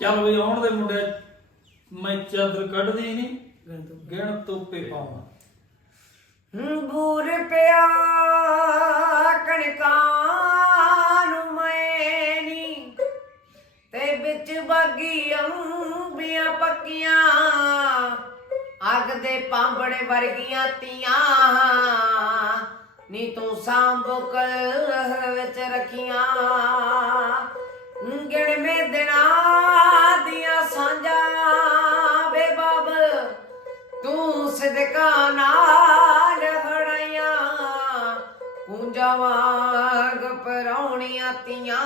ਚੱਲ ਵੀ ਆਉਣ ਦੇ ਮੁੰਡੇ ਮੈਂ ਚਾਦਰ ਕੱਢਦੀ ਨਹੀਂ ਗਿਣ ਤੋਪੇ ਪਾਵਾਂ ਬੂਰ ਪਿਆ ਕਣਕਾਂ ਨੂੰ ਮੈਨੀ ਤੇ ਵਿੱਚ ਬਾਗੀ ਅੰਬੀਆਂ ਪੱਕੀਆਂ ਅੱਗ ਦੇ ਪਾਂਬੜੇ ਵਰਗੀਆਂ ਤੀਆਂ। ਨੀ ਤੂੰ ਸਾਂਭੋਕਲ ਵਿੱਚ ਰੱਖੀਆਂ। ਗਿਣਵੇਂ ਦਿਨਾਂ ਤੂੰ ਸਦਕਾ ਨਾਲ ਹੜਾਈਆਂ, ਕੁੰਜਾਂ ਵਾਂਗ ਪਰੌਣੀਆਂ ਤੀਆਂ।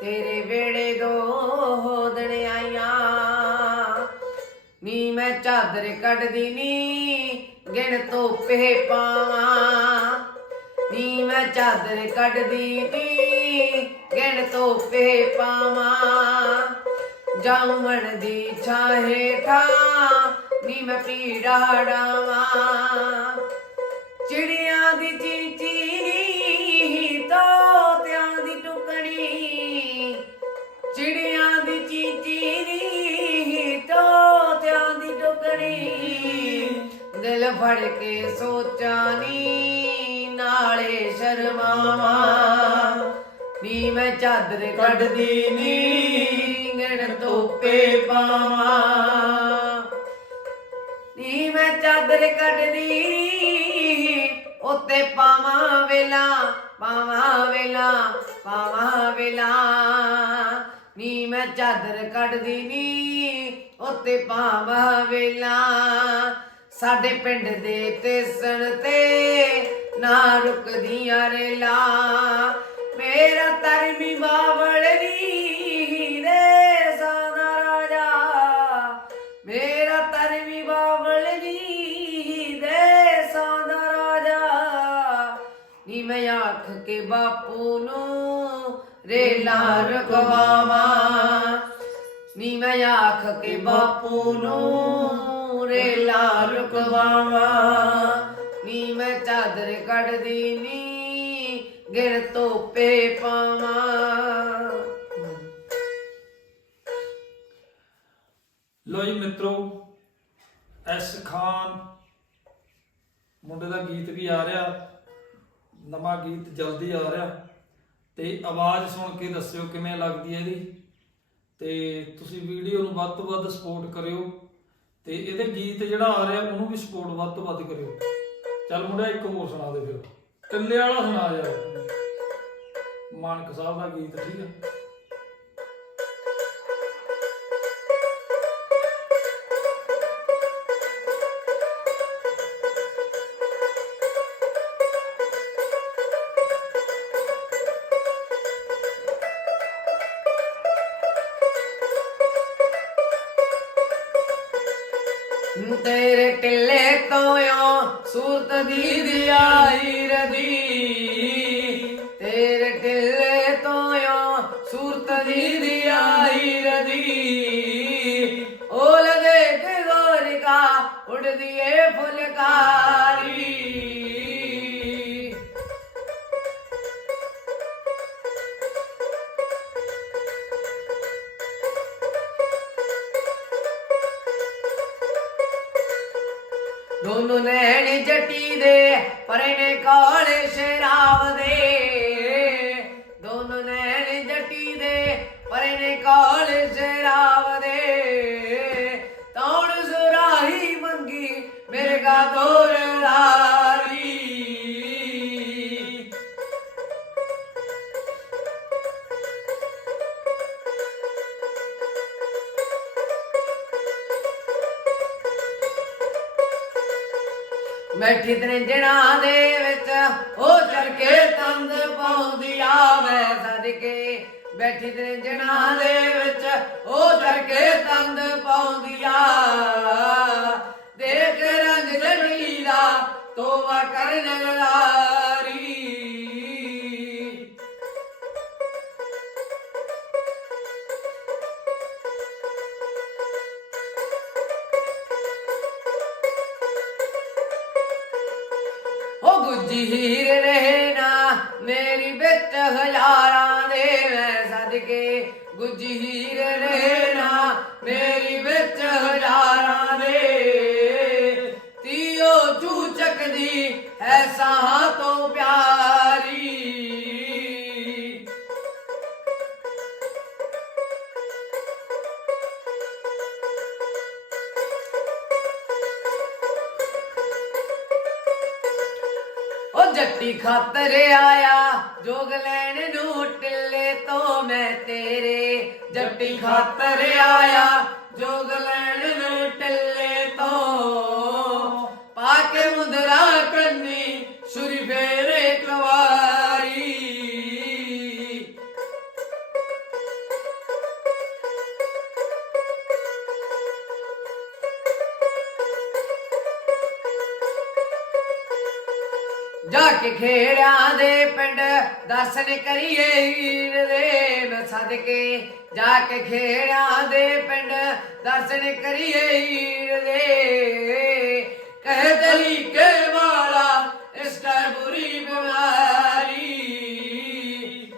ਤੇਰੇ ਵੇੜੇ ਦੋ ਦਿਨ ਆਈਆਂ। ਨੀ ਮੈਂ ਚਾਦਰ ਕੱਢਦੀ ਨੀ, ਗਿਣ ਤੋਪੇ ਪਾਵਾਂ। ਨੀ ਮੈਂ ਚਾਦਰ ਕੱਢਦੀ ਨੀ, ਗਿਣ ਤੋਪੇ ਪਾਵਾਂ। ਜਾਮਣ ਦੀ ਛਾਹੇ ਠਾ ਨੀ ਮੈਂ ਚਿੜੀਆਂ ਦੀ ਚੀਚੀ ਨੀ ਤੋਤਿਆਂ ਦੀ ਟੁਕੜੀ। ਚਿੜੀਆਂ ਦੀ ਚੀਚੀ ਨੀ ਤੋਤਿਆਂ ਦੀ ਟੁਕੜੀ। ਦਿਲ ਫੜ ਕੇ ਸੋਚਾਂ ਨੀ, ਨਾਲੇ ਸ਼ਰਮਾਵਾਂ। ਨੀ ਮੈਂ ਚਾਦਰ ਕੱਢਦੀ ਨੀ ਗਣ ਤੋਪੇ ਪਾਵਾਂ। ਨੀ ਮੈਂ ਚਾਦਰ ਕੱਢਦੀ ਉੱਤੇ ਪਾਵਾਂ ਵੇਲਾ ਪਾਵਾਂ ਵੇਲਾ ਪਾਵਾਂ ਵੇਲਾ। ਨੀ ਮੈਂ ਚਾਦਰ ਕੱਢਦੀ ਨੀ, ਉੱਤੇ ਪਾਵਾਂ ਵੇਲਾ। ਸਾਡੇ ਪਿੰਡ ਦੇ ਤੇਸਣ ਤੇ ਨਾ ਰੁਕਦੀਆਂ ਰੇਲਾ। ਮੇਰਾ ਤਰਮੀ ਬਾਵਲ ਨੀ ਮੈਂ ਆਖ ਕੇ ਬਾਪੂ ਨੂੰ ਰੇਲਾ ਰਖਵਾਵਾਂ ਨੀ ਮੈਂ ਆਖ ਕੇ ਬਾਪੂ ਨੂੰ ਰੇਲਾ ਰੁਕਵਾਵਾਂ ਨੀ ਮੈਂ ਚਾਦਰ ਕੱਢਦੀ ਨੀ, ਗਿਰ ਤੋਪੇ ਪਾਵਾਂ। ਲੋ ਜੀ ਮਿੱਤਰੋ, ਐਸ ਖਾਨ ਮੁੰਡੇ ਦਾ ਗੀਤ ਵੀ ਆ ਰਿਹਾ। ਨਵਾਂ ਗੀਤ ਜਲਦੀ ਆ ਰਿਹਾ ਤੇ ਆਵਾਜ਼ ਸੁਣ ਕੇ ਦੱਸਿਓ ਕਿਵੇਂ ਲੱਗਦੀ ਹੈ ਇਹਦੀ। ਤੇ ਤੁਸੀਂ ਵੀਡੀਓ ਨੂੰ ਵੱਧ ਤੋਂ ਵੱਧ ਸਪੋਰਟ ਕਰਿਓ ਤੇ ਇਹਦੇ ਗੀਤ ਜਿਹੜਾ ਆ ਰਿਹਾ ਉਹਨੂੰ ਵੀ ਸਪੋਰਟ ਵੱਧ ਤੋਂ ਵੱਧ ਕਰਿਓ। ਚੱਲ ਮੁੰਡਾ ਇੱਕ ਹੋਰ ਸੁਣਾ ਦੇ ਫਿਰ। ਟੱਲੇ ਵਾਲਾ ਸੁਣਾ ਯਾਰ। ਮਾਨਕ ਸਾਹਿਬ ਦਾ ਗੀਤ ਠੀਕ ਹੈ। ਤੇਰੇ ਟਿੱਲੇ ਤੋਂ ਓ ਸੂਰਤ ਦੀ ਦਿਆਈ ਰਦੀ। ਤੇਰੇ ਦੋਨੋਂ ਨੈਣ ਜੱਟੀ ਦੇ, ਪਰੇ ਨੇ ਕਾਲੇ ਸ਼ਰਾਬ ਦੇ। ਦੋਨੋਂ ਨੈਣ ਜੱਟੀ ਦੇ, ਪਰੇ ਨੇ ਕਾਲੇ ਸ਼ਰਾਬ ਬੈਠੀ ਤ੍ਰਿੰਜਣਾ ਦੇ ਵਿੱਚ, ਉਹ ਚਰਕੇ ਤੰਦ ਪਾਉਂਦੀ ਆ ਮੈਂ ਸਦਕੇ। ਬੈਠੀ ਤ੍ਰਿੰਜਣਾ ਦੇ ਵਿੱਚ, ਉਹ ਚਰਕੇ ਤੰਦ ਉਹ ਗੁੱਜੀ ਹੀਰ ਰਹਿਣਾ ਮੇਰੀ ਵਿੱਚ ਹਜ਼ਾਰਾਂ ਦੇ ਮੈਂ ਸਦ ਕੇ ਗੁੱਜੀ ਹੀਰ ਰਹਿਣਾ ਮੇਰੀ ਵਿੱਚ ਹਜ਼ਾਰਾਂ ਦੇ। ਤੀਓ ਚੂ ਚੱਕਦੀ ਐਸਾ ਉਹ ਜੱਟੀ ਖਾਤਰ ਆਇਆ ਜੋਗ ਲੈਣ ਨੂੰ ਟਿੱਲੇ ਤੋਂ ਮੈਂ ਤੇਰੇ। ਜੱਟੀ ਖਾਤਰ ਆਇਆ ਜੋਗ ਲੈਣ ਨੂੰ ਟਿੱਲੇ ਤੋਂ। ਪਾ ਕੇ ਮੁੰਦਰਾ ਜਾ ਕੇ ਖੇੜਿਆਂ ਦੇ ਪਿੰਡ ਦਰਸ਼ਨ ਕਰੀਏ ਹੀਰ ਦੇ ਮੈਂ ਸਦਕੇ। ਜਾ ਕੇ ਖੇੜਿਆਂ ਦੇ ਪਿੰਡ ਦਰਸ਼ਨ ਕਰੀਏ ਹੀਰ ਦੇ। ਕਹਿ ਦਲੀ ਕੇ ਵਾਲਾ ਇਸ ਕਰ ਬੁਰੀ ਬਿਮਾਰੀ।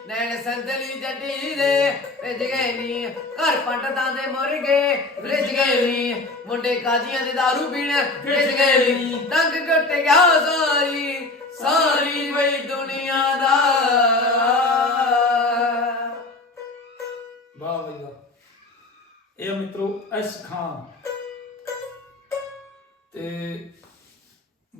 ਨੈਣ ਸੰਦਲੀ ਜੱਡੀ ਦੇ ਭਿੱਜ ਗਏ ਨੀ। ਘਰ ਪੰਡਤਾਂ ਦੇ ਮੁਰ ਗਏ ਭਿੱਜ ਗਏ ਨੀ। ਮੁੰਡੇ ਕਾਜੀਆਂ ਦੇ दारू ਪੀਣ ਭਿੱਜ ਗਏ ਨੀ। ਤੰਗ ਟੁੱਟ ਗਿਆ ਸਾਰੀ। ਸਾਰੀ ਵਈ ਦੁਨੀਆ ਦਾ। ਵਾਹ ਬਈ ਵਾਹ। ਇਹ ਮਿੱਤਰੋ ਐਸ ਖਾਨ। ਤੇ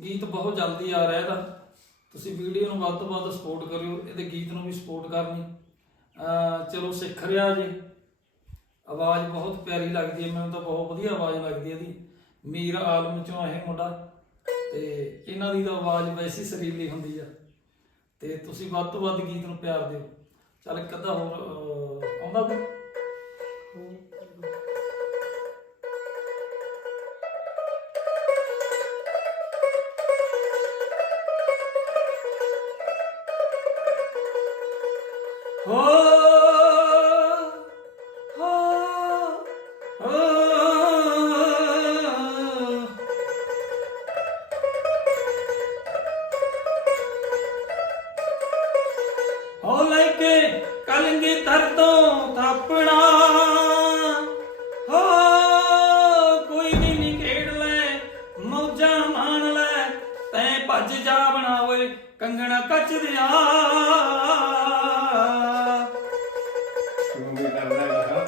ਗੀਤ ਬਹੁਤ ਜਲਦੀ ਆ ਰਿਹਾ ਇਹਦਾ। ਤੁਸੀਂ ਵੀਡੀਓ ਨੂੰ ਵੱਧ ਤੋਂ ਵੱਧ ਸਪੋਰਟ ਕਰਿਓ, ਇਹਦੇ ਗੀਤ ਨੂੰ ਵੀ ਸਪੋਰਟ ਕਰਨੀ। ਅਹ ਚਲੋ ਸਿੱਖ ਰਿਹਾ ਜੀ। ਆਵਾਜ਼ ਬਹੁਤ ਪਿਆਰੀ ਲੱਗਦੀ ਹੈ, ਮੈਨੂੰ ਤਾਂ ਬਹੁਤ ਵਧੀਆ ਆਵਾਜ਼ ਲੱਗਦੀ ਹੈ ਇਹਦੀ। ਮੀਰ ਆਲਮ ਚੋਂ ਇਹ ਮੁੰਡਾ ਤੇ ਇਹਨਾਂ ਦੀ ਤਾਂ ਆਵਾਜ਼ ਵੈਸੀ ਸੁਰੀਲੀ ਹੁੰਦੀ ਆ। ਤੇ ਤੁਸੀਂ ਵੱਧ ਤੋਂ ਵੱਧ ਗੀਤ ਨੂੰ ਪਿਆਰ ਦਿਓ। ਚੱਲ ਇੱਕ ਅੱਧਾ ਹੋਰ ਆਉਂਦਾ ਕੋਈ? ਤੋਂ ਥਾਪਣਾ ਹੋ ਕੋਈ ਨਹੀਂ ਖੇਡ ਲੈ ਮੌਜਾਂ ਮਾਣ ਲੈ। ਤੈਂ ਭੱਜ ਜਾ ਬਣਾ ਓਏ ਕੰਗਣਾ ਕੱਚ ਦਿਆ। ਤੂੰ ਵੀ ਕਰਨਾ ਹੈਗਾ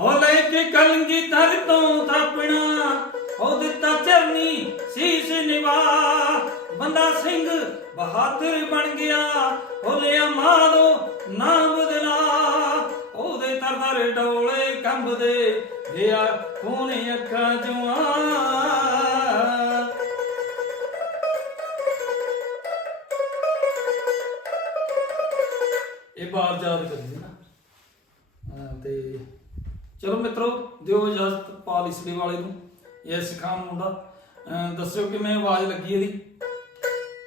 ਹੋ ਲੈ ਕੇ ਕਲੰਗੀ ਤਰ ਤੋਂ ਥਾਪਣਾ ਹੋ ਦਿੱਤਾ ਚਰਨੀ ਸੀਸ ਨਿਵਾ। ਬੰਦਾ ਸਿੰਘ ਬਹਾਦਰ ਬਣ ਗਿਆ ਹੋ ਲਿਆ ਨਾਮ ਬਦਲਾ ਉਹਦੇ ਤਰਦਰ ਡੋਲੇ ਕੰਬਦੇ ਗਿਆ ਖੂਨ ਅੱਖਾਂ ਚੋਂ ਇਹ ਬਾਤ ਯਾਦ ਕਰੀ ਨਾ। ਤੇ ਚਲੋ ਮਿੱਤਰੋ, ਦਿਓ ਇਜਾਜ਼ਤ ਪਾਲ ਇਸਲੇ ਵਾਲੇ ਨੂੰ। ਇਹ ਖਾਨ ਮੁੰਡਾ। ਅਹ ਦੱਸਿਓ ਕਿਵੇਂ ਆਵਾਜ਼ ਲੱਗੀ ਇਹਦੀ।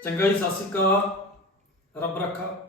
ਚੰਗਾ ਜੀ ਸਤਿ ਸ਼੍ਰੀ ਅਕਾਲ। ਰੱਬ ਰੱਖਾ।